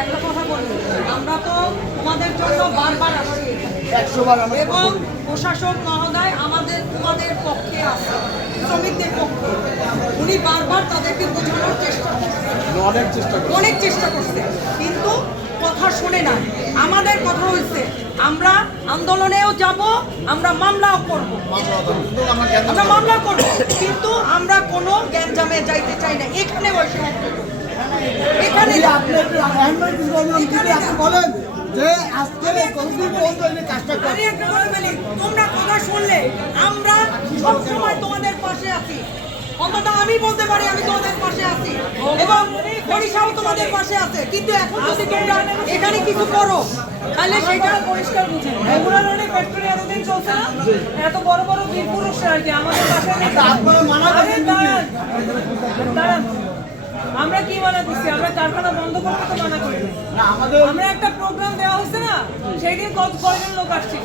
একটা কথা বলি, আমরা তো তোমাদের জন্য বারবার আসছি এবং প্রশাসক মহোদয় তোমাদের পক্ষে আছে, শ্রমিকদের পক্ষে। উনি বারবার তাদেরকে বোঝানোর অনেক চেষ্টা করছে, কিন্তু কথা শুনে না। আমাদের কথা হয়েছে আমরা আন্দোলনেও যাব, আমরা মামলাও করব, কিন্তু আমরা কোনো গ্যাঞ্জামে যাইতে চাই না। এখানে বসে এখানে বলেন যে আজকে তোমরা কথা শুনলে আমরা সবসময় তোমাদের পাশে আছি। অন্তত আমি বলতে পারি আমি তোমাদের পাশে আছি এবং বরিশাও তোমাদের পাশে আছে। কিন্তু এখন যদি তোমরা এখানে কিছু করো তাহলে সেটা পরিষ্কার বুঝে এগুলোর অনেক ফ্যাক্টরি এতদিন চলছে না, এত বড় বড় বীর পুরুষরা আর কি আমাদের পাশে দাঁড়ান। আমরা কি মানা করছি? আমরা কারখানা বন্ধ করতে তো মানা করি না। আমরা একটা প্রোগ্রাম দেওয়া হচ্ছে না, সেই দিন কয়জন লোক আসছিল?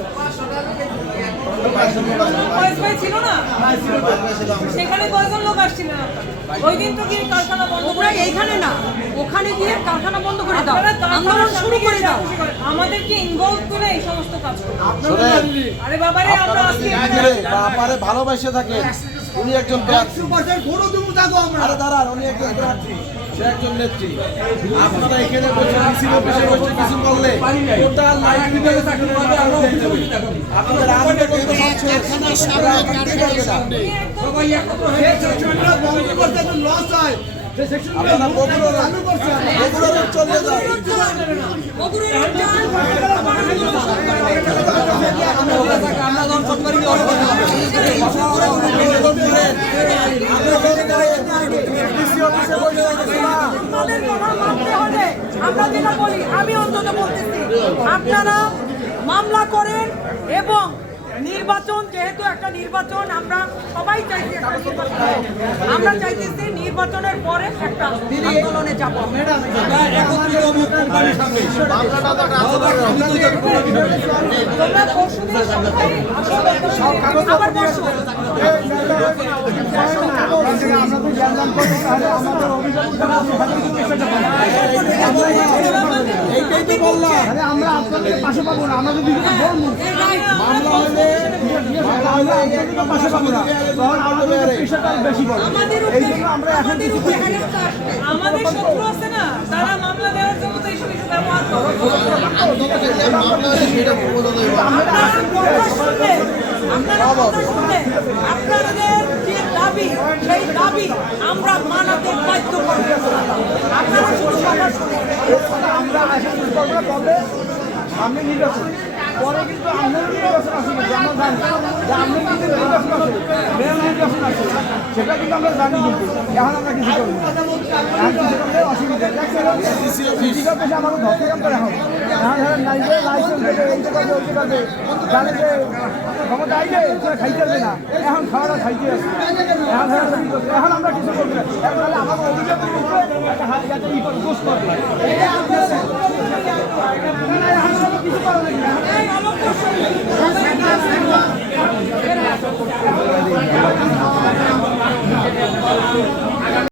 ছিল না, সেখানে কয়জন লোক আসছিল না? ওই দিন তো গিয়ে কারখানা বন্ধ করে, এইখানে না ওখানে গিয়ে কারখানা বন্ধ করে দাও, আন্দোলন শুরু করে দাও। আমাদেরকে ইনভলভ করে এই সমস্ত কাজ করো। আরে বাবারে আমরা আজকে বাবারে ভালোবাসে থাকে। উনি একজন প্রার্থী, আরে দাঁড়ান, উনি একজন প্রার্থী, সে একজন নেত্রী। আপনারা এখানে বসে কিছু করলে টোটাল আপনাদের চলে যায়। আমরা যেটা বলি, আমি অন্তত বলতেছি আপনারা মামলা করেন এবং নির্বাচন, যেহেতু একটা নির্বাচন আমরা সবাই চাইছি, আমরা চাইতেছি নির্বাচনের পরে একটা আন্দোলনে যাব। আবার বসো আমরা আপনাদের পাশে পাবো না। আমরা যদি পাশে পাবো না, তখন আমাদের প্রেশারটা বেশি পড়ে। এই জন্য আমরা এখন আমাদের শত্রু আছে না, তারা মামলা দেওয়ার জন্য তো এইসব কিছু ব্যবহার করে। আপনাদের যে দাবি, সেই দাবি আমরা মানাতে বাধ্য করব। আপনারা শুধু কথা শুনেন। আমরা কবে সামনে নির্বাচন, পরে কিন্তু আমাদের নির্বাচন আসবে, আমরা জানি যে আমরা কিন্তু নির্বাচন আছে, মেয়র নির্বাচন আছে, সেটা কিন্তু আমরা জানি। কিন্তু এখন আমরা কিছু করবো, এখন কিছু করলে অসুবিধা দেখছে আমাকে ধরতে কাম করে। এখন ধরেন নাই যে লাইসেন্স দেবে, এইটা করবে, ওইটা করবে, জানে যে ক্ষমতা আইলে তোরা খাইতে আসবে না, এখন খাওয়াটা খাইতে আসবে। এখন আমরা কিছু করবো না, তাহলে আমাকে অভিযোগ করবে একটা হাত যাতে ই করে দোষ করবে। কিছু করা